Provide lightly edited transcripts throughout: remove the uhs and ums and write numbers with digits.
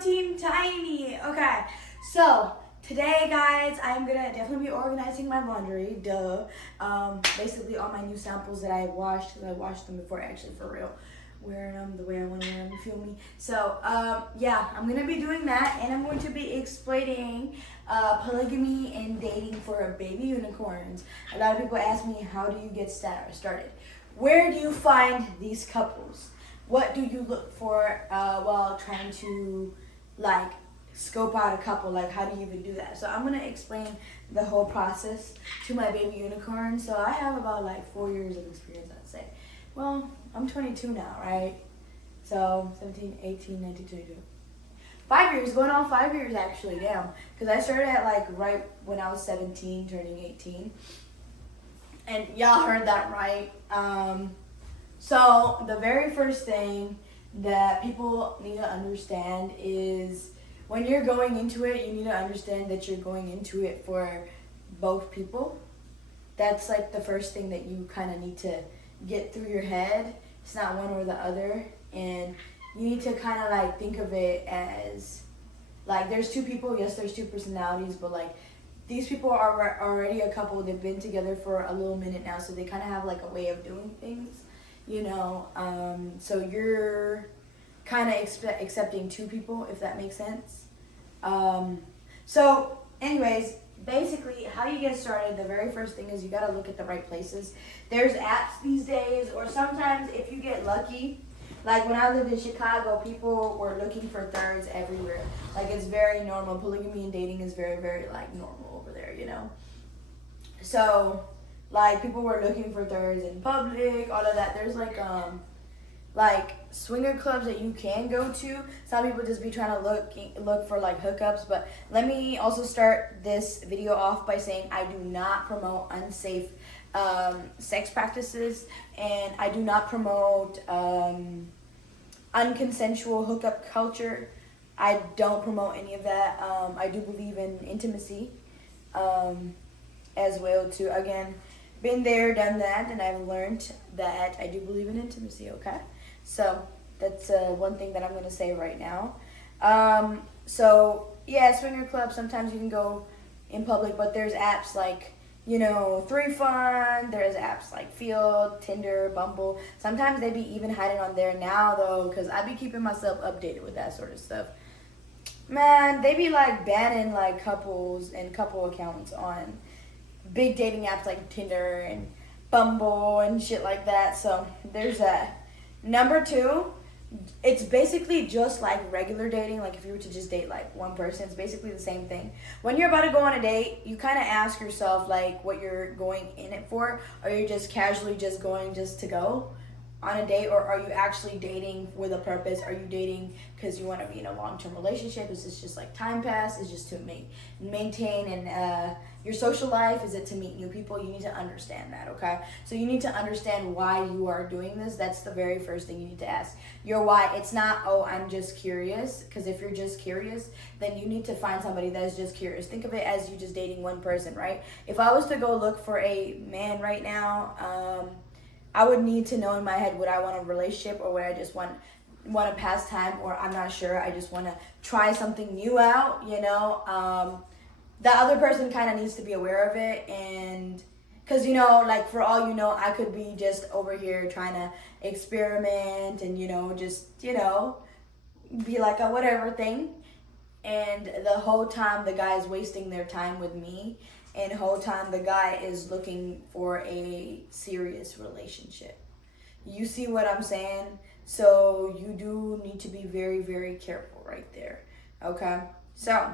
Team Tiny. Okay, so today, guys, I'm gonna definitely be organizing my laundry. Duh. Basically all my new samples that I washed, because I washed them before, actually, for real. Wearing them the way I want to wear them, you feel me? So, yeah, I'm gonna be doing that, and I'm going to be explaining polygamy and dating for baby unicorns. A lot of people ask me, how do you get started? Where do you find these couples? What do you look for while trying to, like, scope out a couple? Like, how do you even do that? So I'm going to explain the whole process to my baby unicorn. So I have about, like, 4 years of experience, I'd say. Well, I'm 22 now, right? So 17, 18, 19, 22. 5 years, going on 5 years, actually, damn. Because I started at, like, right when I was 17, turning 18. And y'all heard that right. So the very first thing that people need to understand is when you're going into it, you need to understand that you're going into it for both people. That's like the first thing that you kind of need to get through your head. It's not one or the other. And you need to kind of like think of it as like there's two people. Yes, there's two personalities, but like these people are already a couple. They've been together for a little minute now, so they kind of have like a way of doing things. You know, so you're kind of accepting two people, if that makes sense. So anyways, basically how you get started, the very first thing is you got to look at the right places. There's apps these days, or sometimes if you get lucky, like when I lived in Chicago, people were looking for thirds everywhere. Like it's very normal. Polygamy and dating is very, very like normal over there, you know. So like people were looking for thirds in public, all of that. There's like swinger clubs that you can go to. Some people just be trying to look for like hookups. But let me also start this video off by saying I do not promote unsafe sex practices, and I do not promote unconsensual hookup culture. I don't promote any of that. I do believe in intimacy as well too. Again, been there, done that, and I've learned that I do believe in intimacy, okay? So that's one thing that I'm going to say right now. So, yeah, swinger club, sometimes you can go in public, but there's apps like, you know, 3Fun, there's apps like Field, Tinder, Bumble. Sometimes they be even hiding on there now, though, because I be keeping myself updated with that sort of stuff. Man, they be like banning like couples and couple accounts on big dating apps like Tinder and Bumble and shit like that. So there's that. Number two, it's basically just like regular dating. Like if you were to just date like one person, it's basically the same thing. When you're about to go on a date, you kind of ask yourself like what you're going in it for. Are you just casually just going just to go on a date, or are you actually dating with a purpose? Are you dating because you want to be in a long-term relationship? Is this just like time pass? Is just to maintain and your social life? Is it to meet new people? You need to understand that, okay? So you need to understand why you are doing this. That's the very first thing you need to ask. Your why. It's not, oh, I'm just curious, because if you're just curious, then you need to find somebody that is just curious. Think of it as you just dating one person, right? If I was to go look for a man right now, I would need to know in my head, would I want a relationship, or would I just want to pass time, or I'm not sure, I just want to try something new out, you know? The other person kind of needs to be aware of it, and because, you know, like for all you know, I could be just over here trying to experiment and, you know, just, you know, be like a whatever thing, and the whole time the guy is wasting their time with me. And the whole time the guy is looking for a serious relationship. You see what I'm saying? So you do need to be very, very careful right there. Okay? So,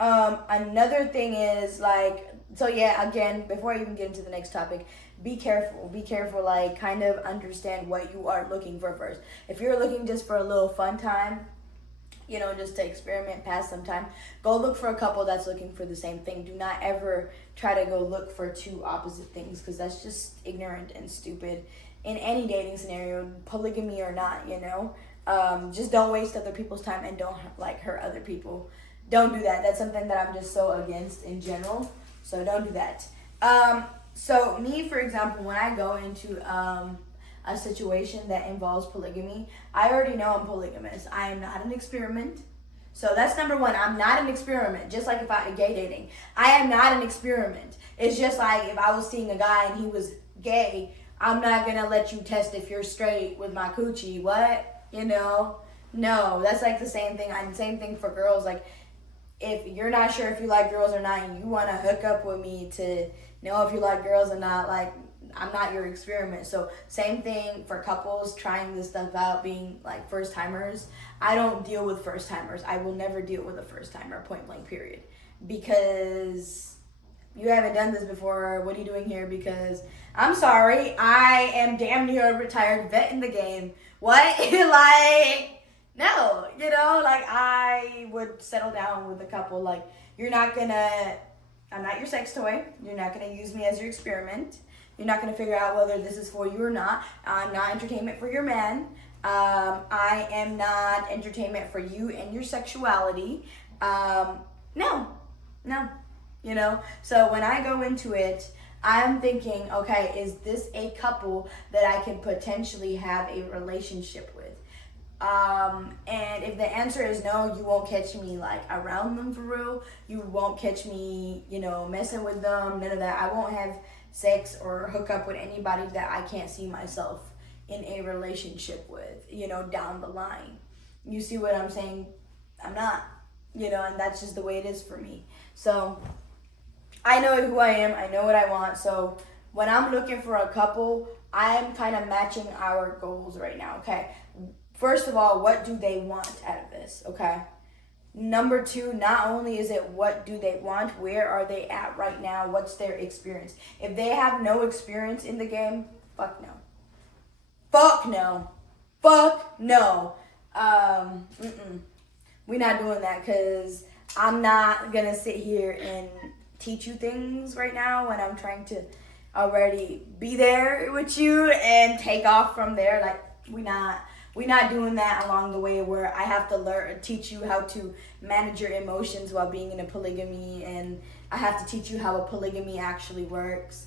another thing is like, so yeah, again, before I even get into the next topic, be careful. Be careful, like kind of understand what you are looking for first. If you're looking just for a little fun time, you know, just to experiment, pass some time, go look for a couple that's looking for the same thing. Do not ever try to go look for two opposite things, because that's just ignorant and stupid in any dating scenario, polygamy or not, you know. Just don't waste other people's time, and don't like hurt other people. Don't do that. That's something that I'm just so against in general, so don't do that. So me, for example, when I go into a situation that involves polygamy, I already know I'm polygamous. I am not an experiment. So that's number one. I'm not an experiment. Just like if I gay dating, I am not an experiment. It's just like if I was seeing a guy and he was gay, I'm not gonna let you test if you're straight with my coochie. What? You know? No, that's like the same thing. Same thing for girls. Like, if you're not sure if you like girls or not, and you want to hook up with me to know if you like girls or not, like, I'm not your experiment. So same thing for couples trying this stuff out, being like first timers. I don't deal with first timers. I will never deal with a first timer, point blank, period. Because you haven't done this before. What are you doing here? Because I'm sorry, I am damn near a retired vet in the game. What? Like, no, you know, like, I would settle down with a couple. Like, I'm not your sex toy. You're not gonna use me as your experiment. You're not gonna figure out whether this is for you or not. I'm not entertainment for your man. I am not entertainment for you and your sexuality. No, you know. So when I go into it, I'm thinking, okay, is this a couple that I can potentially have a relationship with? And if the answer is no, you won't catch me like around them for real. You won't catch me, you know, messing with them, none of that. I won't have sex or hook up with anybody that I can't see myself in a relationship with, you know, down the line. You see what I'm saying? I'm not, you know, and that's just the way it is for me. So I know who I am. I know what I want. So when I'm looking for a couple, I'm kind of matching our goals right now, okay? First of all, what do they want out of this, okay? Number two, not only is it what do they want, where are they at right now? What's their experience? If they have no experience in the game, fuck no. Fuck no. Fuck no. We're not doing that, because I'm not going to sit here and teach you things right now when I'm trying to already be there with you and take off from there. Like, we're not doing that along the way where I have to teach you how to manage your emotions while being in a polygamy, and I have to teach you how a polygamy actually works.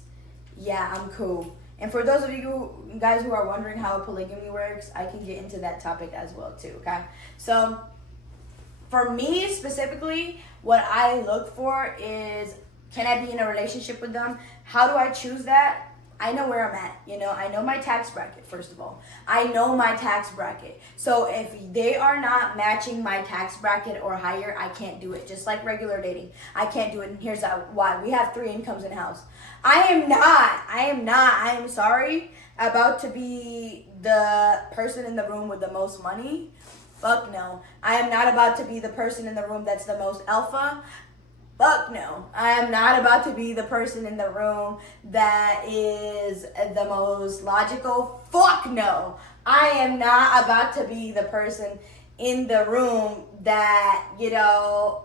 Yeah, I'm cool. And for those of you guys who are wondering how a polygamy works, I can get into that topic as well too, okay? So for me specifically, what I look for is, can I be in a relationship with them? How do I choose that? I know where I'm at, you know. I know my tax bracket, first of all. I know my tax bracket. So if they are not matching my tax bracket or higher, I can't do it. Just like regular dating, I can't do it. And here's why. We have 3 incomes in house. I am sorry, about to be the person in the room with the most money. Fuck no. I am not about to be the person in the room that's the most alpha. Fuck no. I am not about to be the person in the room that is the most logical. Fuck no. I am not about to be the person in the room that, you know,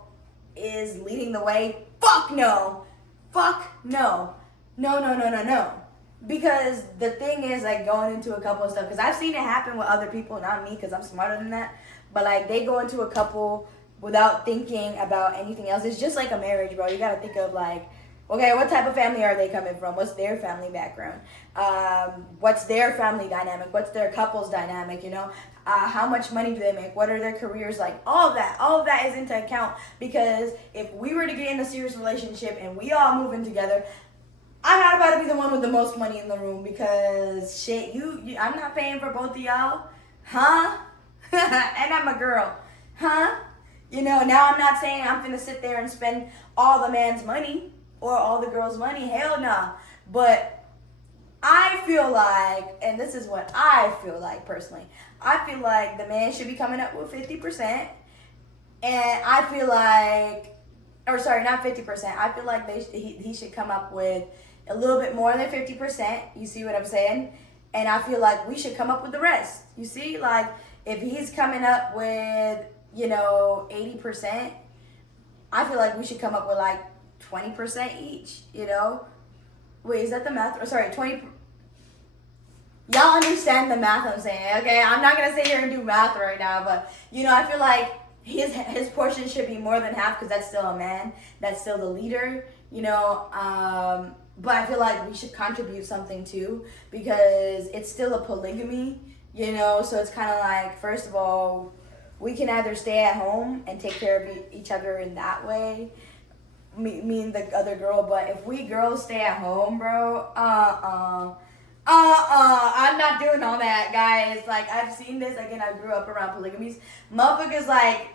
is leading the way. Fuck no. Fuck no. No. Because the thing is, like, going into a couple of stuff, because I've seen it happen with other people, not me, because I'm smarter than that, but like, they go into a couple without thinking about anything else. It's just like a marriage, bro. You gotta think of, like, okay, what type of family are they coming from? What's their family background? What's their family dynamic? What's their couple's dynamic, you know? How much money do they make? What are their careers like? All of that is into account, because if we were to get in a serious relationship and we all moving together, I'm not about to be the one with the most money in the room, because shit, I'm not paying for both of y'all, huh? And I'm a girl, huh? You know, now I'm not saying I'm gonna sit there and spend all the man's money or all the girl's money. Hell nah. But I feel like, and this is what I feel like personally, I feel like the man should be coming up with 50%. And I feel like, or sorry, not 50%. I feel like he should come up with a little bit more than 50%. You see what I'm saying? And I feel like we should come up with the rest. You see, like, if he's coming up with, you know, 80%, I feel like we should come up with like 20% each, you know? Wait, is that the math? Or sorry, 20. Y'all understand the math I'm saying, okay? I'm not gonna sit here and do math right now, but, you know, I feel like his portion should be more than half, because that's still a man. That's still the leader, you know? but I feel like we should contribute something too, because it's still a polygamy, you know. So it's kind of like, first of all, we can either stay at home and take care of each other in that way, me and the other girl. But if we girls stay at home, bro, I'm not doing all that, guys. Like, I've seen this. Again, I grew up around polygamies. Motherfuckers, like,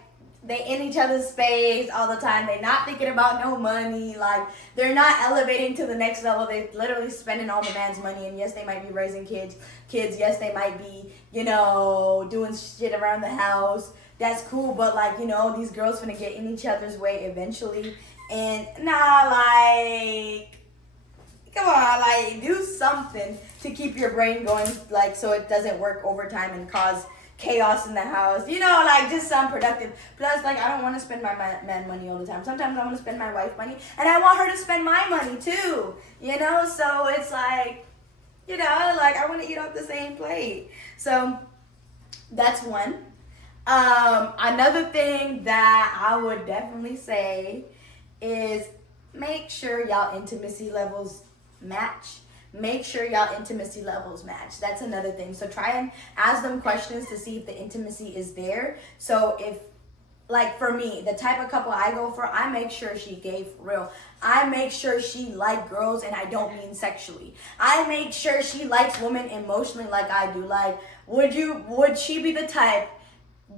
they in each other's space all the time. They're not thinking about no money. Like, they're not elevating to the next level. They're literally spending all the man's money. And yes, they might be raising kids. Yes, they might be, you know, doing shit around the house. That's cool. But, like, you know, these girls finna get in each other's way eventually. And, nah, like, come on, like, do something to keep your brain going, like, so it doesn't work overtime and cause chaos in the house. You know, like, just some productive. Plus, like, I don't want to spend my man money all the time. Sometimes I want to spend my wife's money, and I want her to spend my money, too. You know, so it's like, you know, like, I want to eat off the same plate. So, that's one. Another thing that I would definitely say is make sure y'all intimacy levels match. Make sure y'all intimacy levels match. That's another thing. So try and ask them questions to see if the intimacy is there. So if, like, for me, the type of couple I go for, I make sure she gay for real. I make sure she like girls, and I don't mean sexually. I make sure she likes women emotionally like I do. Like, would she be the type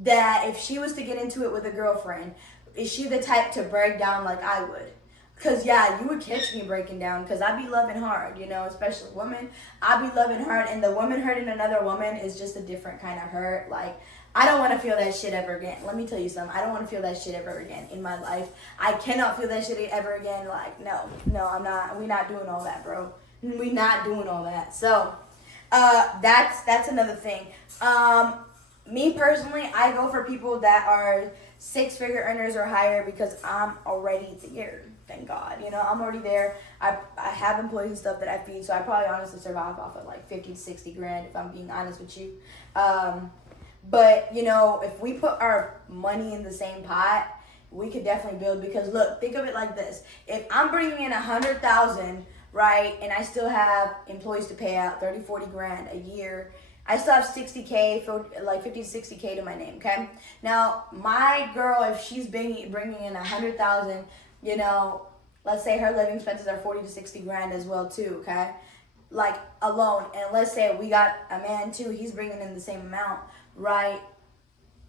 that if she was to get into it with a girlfriend, is she the type to break down like I would? Because, yeah, you would catch me breaking down, because I be loving hard, you know, especially women. I be loving hard, and the woman hurting another woman is just a different kind of hurt. Like, I don't want to feel that shit ever again. Let me tell you something. I don't want to feel that shit ever again in my life. I cannot feel that shit ever again. Like, no, I'm not. We not doing all that, bro. We not doing all that. So, that's another thing. Me personally, I go for people that are 6-figure earners or higher, because I'm already there. Thank God. You know, I'm already there. I have employees and stuff that I feed, so I probably honestly survive off of like 50 to 60 grand, if I'm being honest with you. But, you know, if we put our money in the same pot, we could definitely build, because look, think of it like this. If I'm bringing in 100,000, right, and I still have employees to pay out 30, 40 grand a year, I still have 60K, for like 50 to 60K to my name, okay? Now, my girl, if she's bringing in 100,000, you know, let's say her living expenses are 40 to 60 grand as well too, okay? Like, alone. And let's say we got a man too, he's bringing in the same amount, right?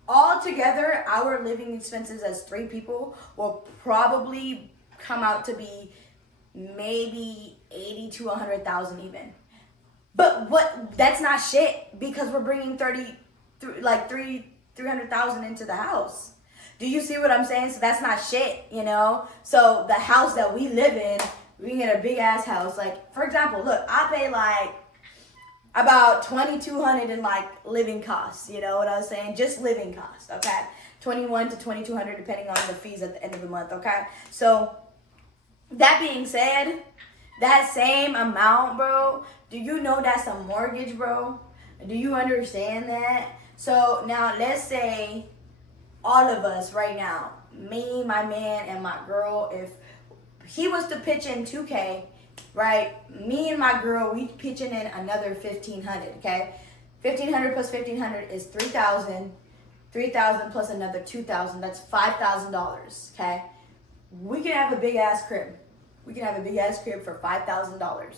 All together, our living expenses as 3 people will probably come out to be maybe 80 to 100,000 even. But that's not shit, because we're bringing 300,000 into the house. Do you see what I'm saying? So that's not shit, you know? So the house that we live in, we can get a big ass house. Like, for example, look, I pay like about $2,200 in like living costs, you know what I was saying? Just living costs, okay? $2,100 to $2,200 depending on the fees at the end of the month, okay? So that being said, that same amount, bro, do you know that's a mortgage, bro? Do you understand that? So now let's say all of us right now, me, my man, and my girl, if he was to pitch in 2K, right? Me and my girl, we pitching in another 1,500, okay? 1,500 plus 1,500 is 3,000. 3,000 plus another 2,000, that's $5,000, okay? We can have a big ass crib. We can have a big ass crib for $5,000.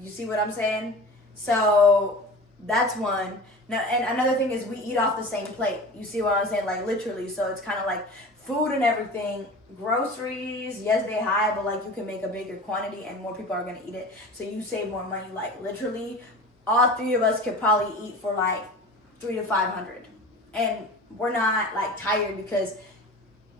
You see what I'm saying? So that's one. Now, and another thing is we eat off the same plate. You see what I'm saying? Like, literally. So it's kind of like food and everything. Groceries, yes, they high, but like you can make a bigger quantity and more people are gonna eat it. So you save more money. Like, literally, all 3 of us could probably eat for like 300 to 500, and we're not like tired, because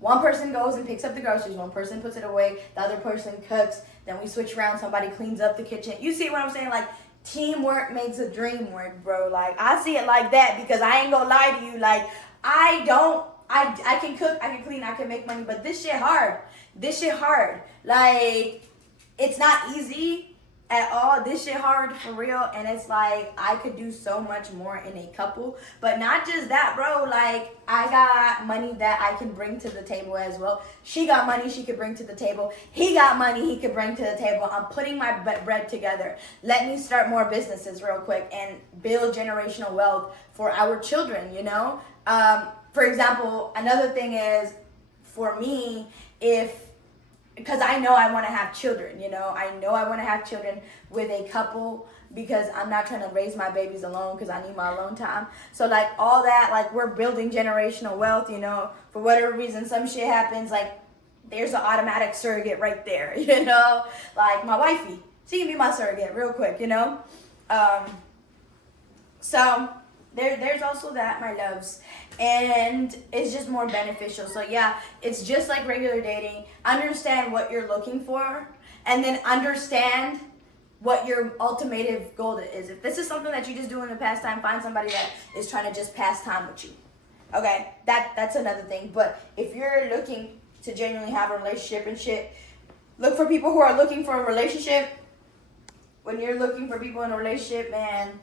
one person goes and picks up the groceries, one person puts it away, the other person cooks, then we switch around, somebody cleans up the kitchen. You see what I'm saying? Like, teamwork makes a dream work, bro. Like, I see it like that, because I ain't gonna lie to you. Like, I can cook, I can clean, I can make money, but this shit hard. Like, it's not easy. at all. This shit hard for real, and it's like I could do so much more in a couple. But not just that, bro. Like I got money that I can bring to the table as well. She got money she could bring to the table. He got money he could bring to the table. I'm putting my bread together. Let me start more businesses real quick and build generational wealth for our children. You know. For example, another thing is for me, because I know I want to have children, you know. I know I want to have children with a couple because I'm not trying to raise my babies alone because I need my alone time. So, like, all that, like, we're building generational wealth, you know. For whatever reason, some shit happens, like, there's an automatic surrogate right there, you know. Like, my wifey, she can be my surrogate real quick, you know. So, there's also that, my loves. And it's just more beneficial. So yeah, it's just like regular dating. Understand what you're looking for, and then understand what your ultimate goal is. If this is something that you just do in the pastime, find somebody that is trying to just pass time with you. Okay, that's another thing. But if you're looking to genuinely have a relationship and shit, look for people who are looking for a relationship. When you're looking for people in a relationship, man,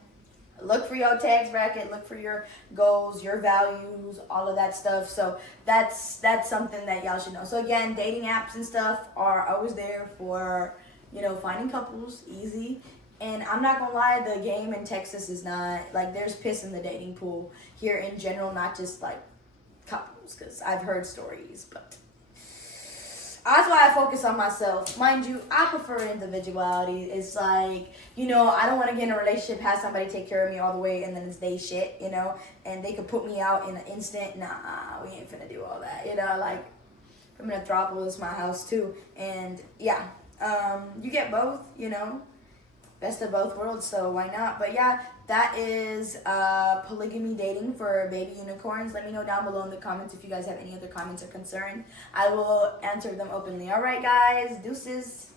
look for your tax bracket, look for your goals, your values, all of that stuff. So that's something that y'all should know. So again, dating apps and stuff are always there for, you know, finding couples, easy. And I'm not gonna lie, the game in Texas is not, like, there's piss in the dating pool here in general, not just like couples, because I've heard stories, but that's why I focus on myself. Mind you, I prefer individuality. It's like, you know, I don't want to get in a relationship, have somebody take care of me all the way, and then it's they shit, you know, and they could put me out in an instant. Nah, we ain't finna do all that, you know, like, I'm in a throuple, it's my house too, and yeah, you get both, you know, best of both worlds, so why not? But yeah, that is polygamy dating for baby unicorns. Let me know down below in the comments if you guys have any other comments or concerns. I will answer them openly. All right, guys, deuces.